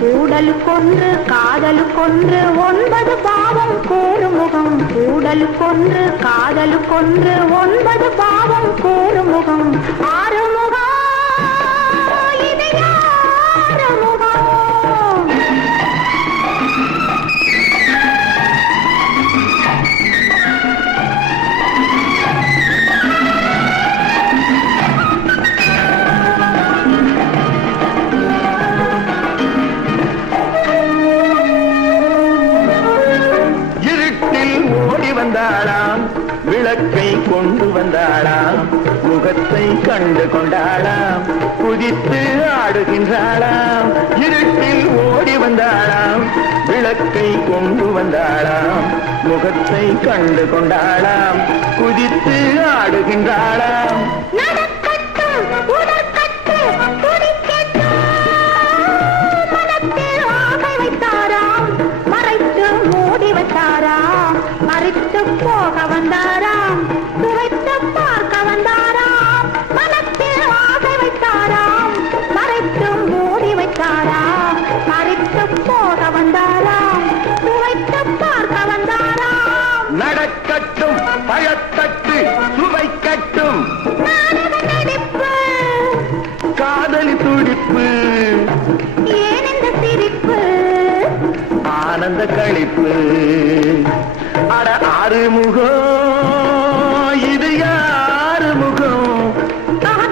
கூடலுக்கொன்று காதலுக்கொன்று 9 பாவம் கூறுமுகம். கூடலுக்கொன்று காதலுக்கொன்று 9 பாவம் கூறுமுகம். 6 முகம் இது யார் முகம்? வந்தாளாம் விளக்கை கொண்டு வந்தாளாம் முகத்தை கண்டு கொண்டாளாம் குதித்து ஆடுகின்றாளாம். இருட்டில் ஓடி வந்தாளாம் விளக்கை கொண்டு வந்தாளாம் முகத்தை கண்டு கொண்டாளாம் குதித்து ஆடுகின்றாளாம். மறித்து போக வந்தாராம், துவைத்து பார்க்க வந்தாராம், மனத்தில் ஆசை வைத்தாராம், மறைத்து மூடி வைத்தாராம். மறித்து போக வந்தாராம், துவைத்து பார்க்க வந்தாராம். நடக்கட்டும் பழத்தட்டு சுவைக்கட்டும் நடிப்பு காதலி துடிப்பு ஏன் இந்த சிரிப்பு ஆனந்த களிப்பு. அட 6 முகம் இது யார் முகம்?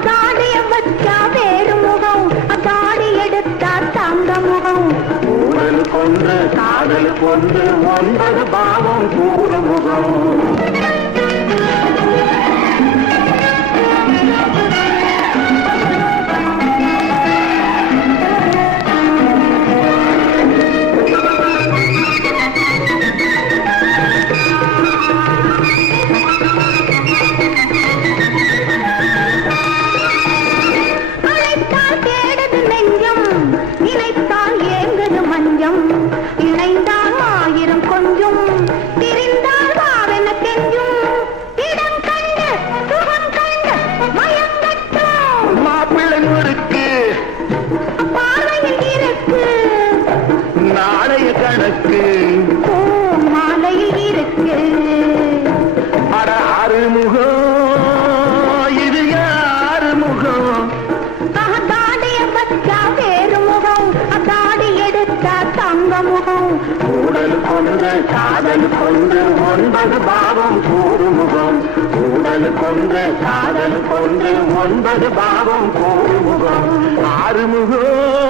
தாடிய வச்சா வேறு முகம், தாடி எடுத்தா தங்க முகம். கூடலுக்கொன்று காதலுக்கொன்று 9 பாவம் கூறு முகம். இணைந்தால் 1000 கொஞ்சம் திரிந்தால் வாவென கெஞ்சும். இடம் கண்டு சுகம் கண்டு மயங்கட்டும் மாப்பிள்ளை முறுக்கு பார்வையில் இருக்கு நாளைய கணக்கு மாலையில் இருக்கு. அட 6 முகம் இது யார் முகம்? தாடிய வச்சா வேறு முகம், தாடி எடுத்தா தங்க முகம். கூடலுக்கொன்று காதலுக்கொன்று 9 பாவம் கூறு முகம். கூடலுக்கொன்று காதலுக்கொன்று 9 பாவம் கூறு முகம். 6 முகம்